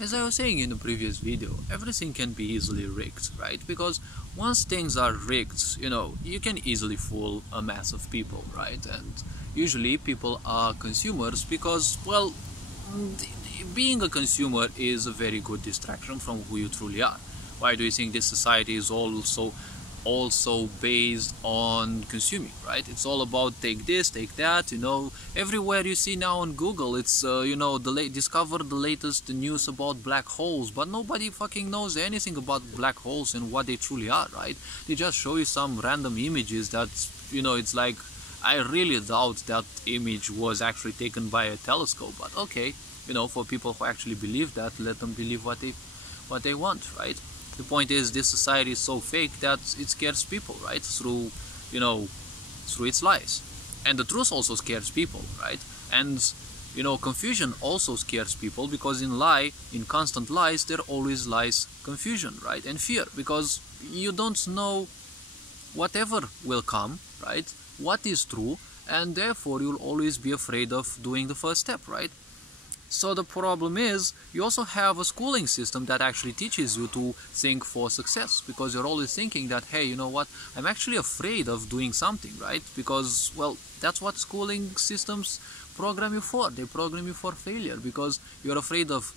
As I was saying in the previous video, everything can be easily rigged, right? Because once things are rigged, you can easily fool a mass of people, right? And usually people are consumers because, well, being a consumer is a very good distraction from who you truly are. Why do you think this society is also based on consuming, right? It's all about take this, take that, everywhere you see now on Google, it's discover the latest news about black holes, but nobody fucking knows anything about black holes and what they truly are, right? They just show you some random images that, it's like, I really doubt that image was actually taken by a telescope, but okay, for people who actually believe that, let them believe what they want, right? The point is, this society is so fake that it scares people, right? Through its lies. And the truth also scares people, right? And, confusion also scares people, because in constant lies, there always lies confusion, right? And fear, because you don't know whatever will come, right? What is true, and therefore you'll always be afraid of doing the first step, right? So the problem is, you also have a schooling system that actually teaches you to think for success, because you're always thinking that, hey, you know what, I'm actually afraid of doing something, right? Because, well, that's what schooling systems program you for. They program you for failure, because you're afraid of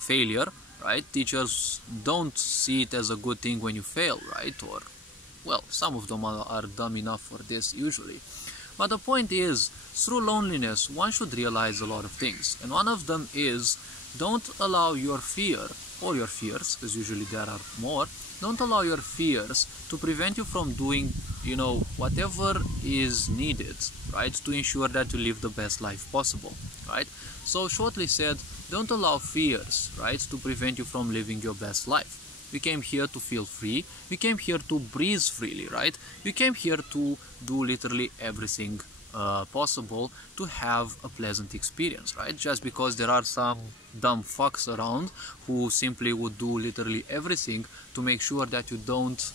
failure, right? Teachers don't see it as a good thing when you fail, right? Or, well, some of them are dumb enough for this usually. But the point is, through loneliness, one should realize a lot of things. And one of them is, don't allow your fear, or your fears, because usually there are more, don't allow your fears to prevent you from doing, whatever is needed, right, to ensure that you live the best life possible, right? So shortly said, don't allow fears, right, to prevent you from living your best life. We came here to feel free. We came here to breathe freely, right? We came here to do literally everything possible to have a pleasant experience, right? Just because there are some dumb fucks around who simply would do literally everything to make sure that you don't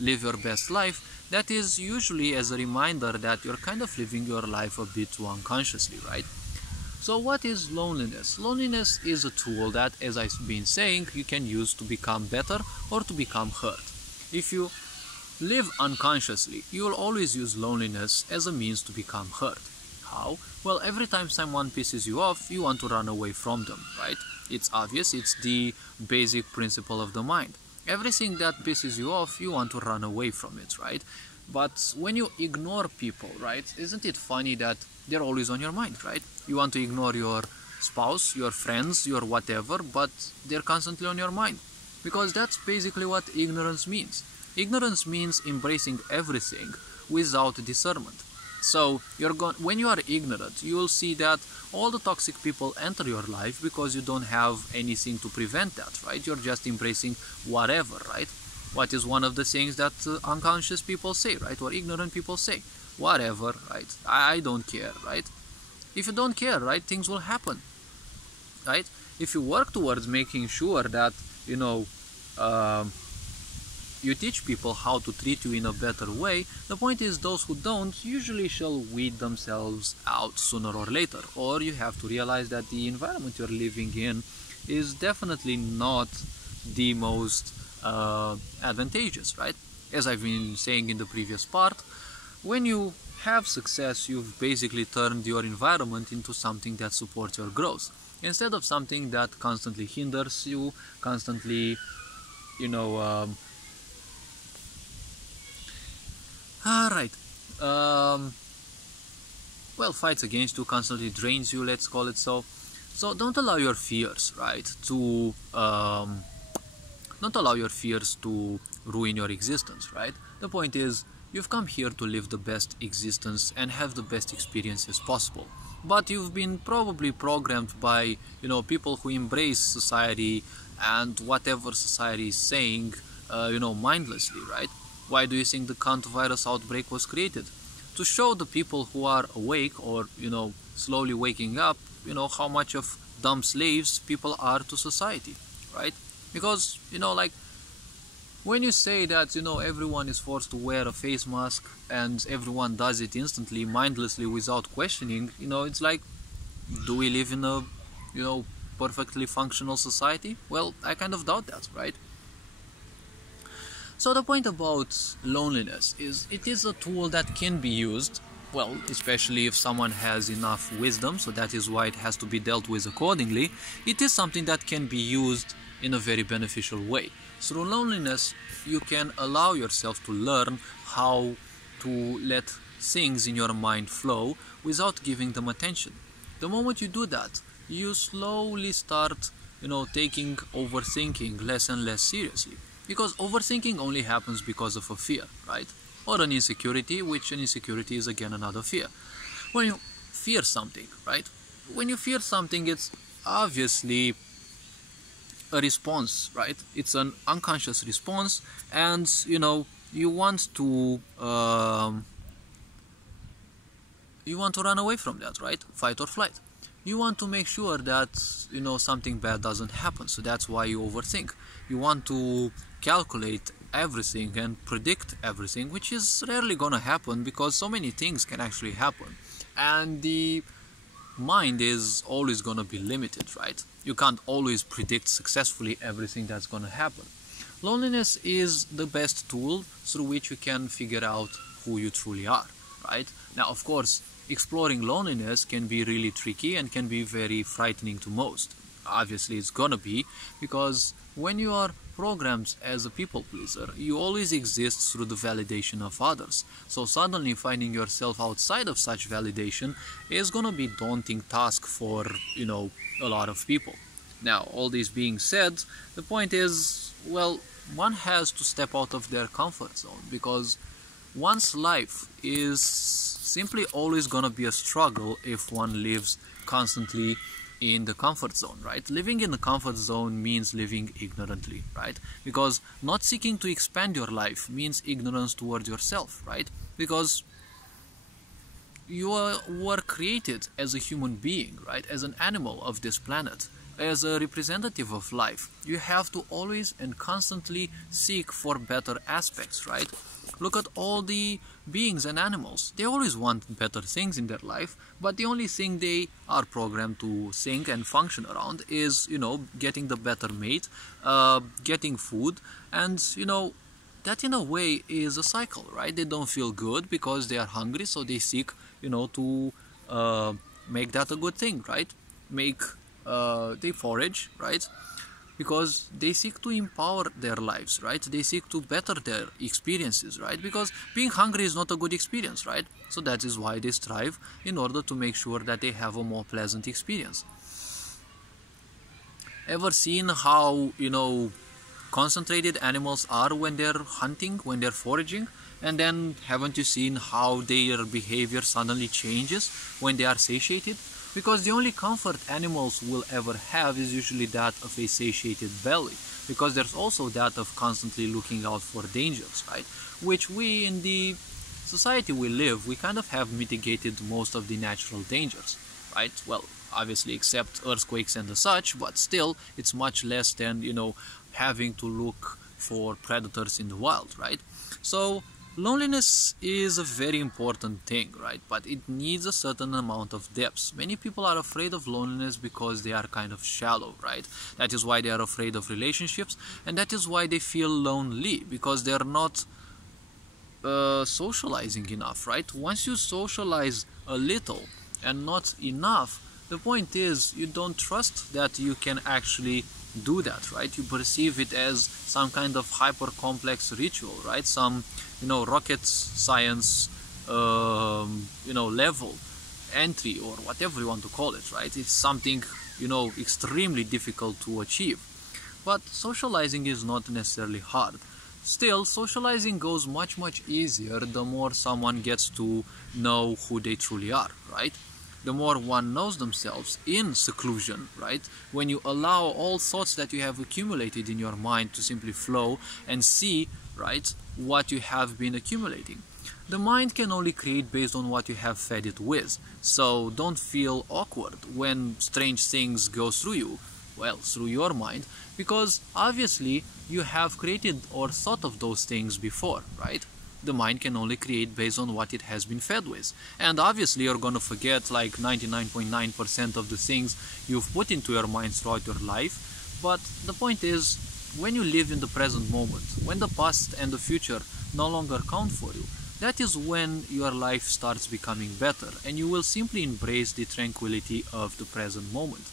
live your best life, that is usually as a reminder that you're kind of living your life a bit too unconsciously, right? So what is loneliness? Loneliness is a tool that, as I've been saying, you can use to become better or to become hurt. If you live unconsciously, you will always use loneliness as a means to become hurt. How? Well, every time someone pisses you off, you want to run away from them, right? It's obvious, it's the basic principle of the mind. Everything that pisses you off, you want to run away from it, right? But when you ignore people, right, isn't it funny that they're always on your mind, right? You want to ignore your spouse, your friends, your whatever, but they're constantly on your mind. Because that's basically what ignorance means. Ignorance means embracing everything without discernment. So when you are ignorant, you will see that all the toxic people enter your life because you don't have anything to prevent that, right? You're just embracing whatever, right? What is one of the things that unconscious people say, right? Or ignorant people say? Whatever, right? I don't care, right? If you don't care, right, things will happen, right? If you work towards making sure that, you teach people how to treat you in a better way, the point is those who don't usually shall weed themselves out sooner or later. Or you have to realize that the environment you're living in is definitely not the most advantageous, right? As I've been saying in the previous part, when you have success, you've basically turned your environment into something that supports your growth, instead of something that constantly hinders you, constantly, fights against you, constantly drains you, let's call it so. So don't allow your fears, right, to don't allow your fears to ruin your existence, right? The point is, you've come here to live the best existence and have the best experiences possible. But you've been probably programmed by, people who embrace society and whatever society is saying, mindlessly, right? Why do you think the Kant virus outbreak was created? To show the people who are awake or, slowly waking up, how much of dumb slaves people are to society, right? Because, when you say that, everyone is forced to wear a face mask and everyone does it instantly, mindlessly, without questioning, it's like, do we live in a, perfectly functional society? Well, I kind of doubt that, right? So the point about loneliness is it is a tool that can be used, well, especially if someone has enough wisdom, so that is why it has to be dealt with accordingly. It is something that can be used in a very beneficial way. Through loneliness, you can allow yourself to learn how to let things in your mind flow without giving them attention. The moment you do that, you slowly start, taking overthinking less and less seriously. Because overthinking only happens because of a fear, right? Or an insecurity, which an insecurity is again another fear. When you fear something, right? When you fear something, it's obviously a response, right? It's an unconscious response, and you want to run away from that, right? Fight or flight. You want to make sure that something bad doesn't happen, so that's why you overthink. You want to calculate everything and predict everything, which is rarely gonna happen because so many things can actually happen, and the mind is always gonna be limited, right? You can't always predict successfully everything that's gonna happen. Loneliness is the best tool through which you can figure out who you truly are, right? Now, of course, exploring loneliness can be really tricky and can be very frightening to most. Obviously, it's gonna be, because when you are programmed as a people pleaser, you always exist through the validation of others. So suddenly finding yourself outside of such validation is gonna be a daunting task for, a lot of people. Now, all this being said, the point is, well, one has to step out of their comfort zone, because one's life is simply always gonna be a struggle if one lives constantly in the comfort zone, right? Living in the comfort zone means living ignorantly, right? Because not seeking to expand your life means ignorance towards yourself, right? Because you were created as a human being, right? As an animal of this planet, as a representative of life. You have to always and constantly seek for better aspects, right? Look at all the beings and animals. They always want better things in their life, but the only thing they are programmed to think and function around is, getting the better mate, getting food, and, that in a way is a cycle, right? They don't feel good because they are hungry, so they seek, to make that a good thing, right? They forage, right? Because they seek to empower their lives, right? They seek to better their experiences, right? Because being hungry is not a good experience, right? So that is why they strive in order to make sure that they have a more pleasant experience. Ever seen how, concentrated animals are when they're hunting, when they're foraging? And then haven't you seen how their behavior suddenly changes when they are satiated? Because the only comfort animals will ever have is usually that of a satiated belly, because there's also that of constantly looking out for dangers, right? Which we, in the society we live, we kind of have mitigated most of the natural dangers, right? Well, obviously except earthquakes and the such, but still it's much less than, having to look for predators in the wild, right? So loneliness is a very important thing, right? But it needs a certain amount of depth. Many people are afraid of loneliness because they are kind of shallow, right? That is why they are afraid of relationships, and that is why they feel lonely, because they are not socializing enough, right? Once you socialize a little and not enough, the point is you don't trust that you can actually do that, right? You perceive it as some kind of hyper complex ritual, right? Some rocket science level entry, or whatever you want to call it, right? It's something extremely difficult to achieve. But socializing is not necessarily hard. Still, socializing goes much easier the more someone gets to know who they truly are, right? The more one knows themselves in seclusion, right? When you allow all thoughts that you have accumulated in your mind to simply flow and see, right, what you have been accumulating. The mind can only create based on what you have fed it with. So don't feel awkward when strange things go through you, well, through your mind, because obviously you have created or thought of those things before, right? The mind can only create based on what it has been fed with. And obviously you're going to forget like 99.9% of the things you've put into your mind throughout your life. But the point is, when you live in the present moment, when the past and the future no longer count for you, that is when your life starts becoming better, and you will simply embrace the tranquility of the present moment.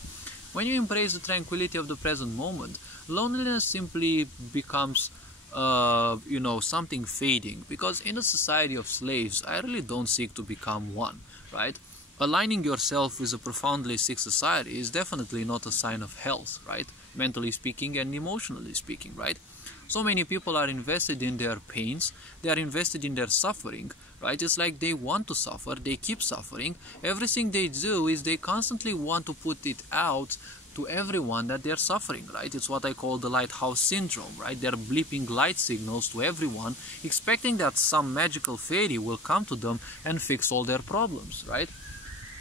When you embrace the tranquility of the present moment, loneliness simply becomes something fading, because in a society of slaves, I really don't seek to become one, right? Aligning yourself with a profoundly sick society is definitely not a sign of health, right? Mentally speaking and emotionally speaking, right? So many people are invested in their pains, they are invested in their suffering, right? It's like they want to suffer, they keep suffering. Everything they do is they constantly want to put it out to everyone that they're suffering, right? It's what I call the lighthouse syndrome, right? They're bleeping light signals to everyone, expecting that some magical fairy will come to them and fix all their problems, right?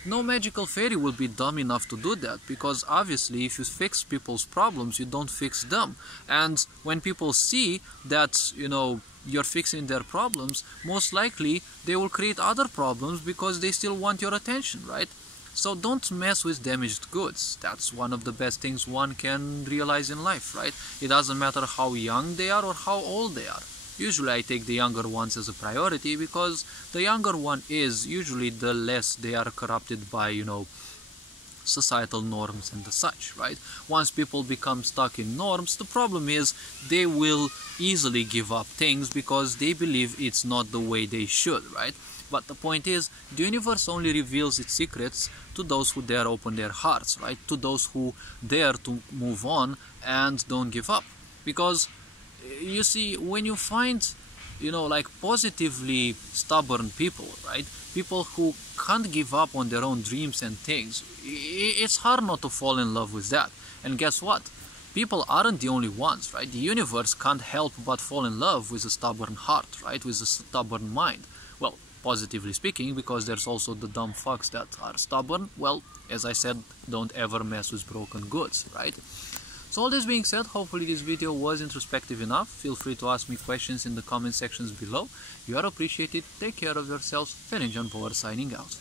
No magical fairy will be dumb enough to do that, because obviously if you fix people's problems, you don't fix them. And when people see that, you're fixing their problems, most likely they will create other problems because they still want your attention, right? So don't mess with damaged goods. That's one of the best things one can realize in life, right? It doesn't matter how young they are or how old they are. Usually I take the younger ones as a priority, because the younger one is usually the less they are corrupted by, societal norms and the such, right? Once people become stuck in norms, the problem is they will easily give up things because they believe it's not the way they should, right? But the point is, the universe only reveals its secrets to those who dare open their hearts, right? To those who dare to move on and don't give up. Because you see, when you find, positively stubborn people, right? People who can't give up on their own dreams and things, it's hard not to fall in love with that. And guess what? People aren't the only ones, right? The universe can't help but fall in love with a stubborn heart, right? With a stubborn mind. Well, positively speaking, because there's also the dumb fucks that are stubborn. Well, as I said, don't ever mess with broken goods, right? So all this being said, hopefully this video was introspective enough. Feel free to ask me questions in the comment sections below. You are appreciated. Take care of yourselves. John Power signing out.